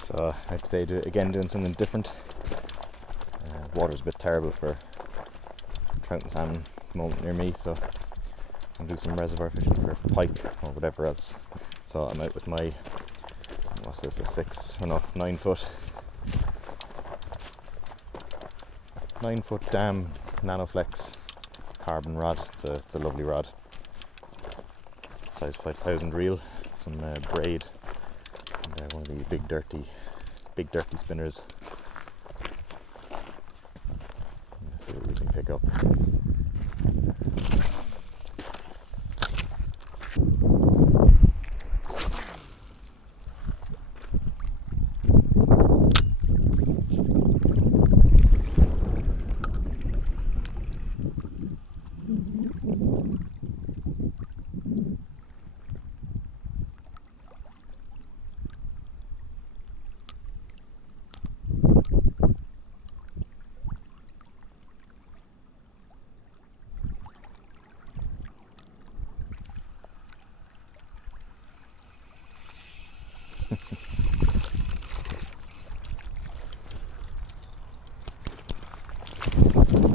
So today doing something different. Water's a bit terrible for trout and salmon at the moment near me, so I'm do some reservoir fishing for pike or whatever else. So I'm out with my, what's this, a 9 foot dam Nanoflex carbon rod. It's a lovely rod, size 5000 reel, some braid, and one of the big dirty spinners. Let's see what we can pick up.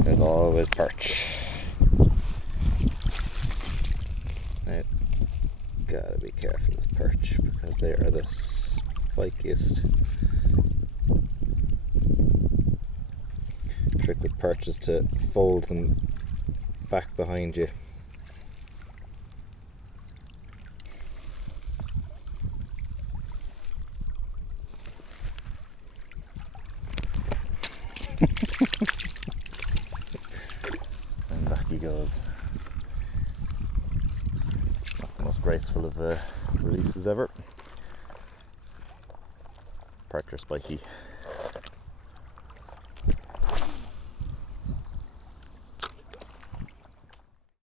There's always perch. Now, gotta be careful with perch because they are the spikiest. Trick with perch is to fold them back behind you. And back he goes. Not the most graceful of releases ever. Perch are spiky.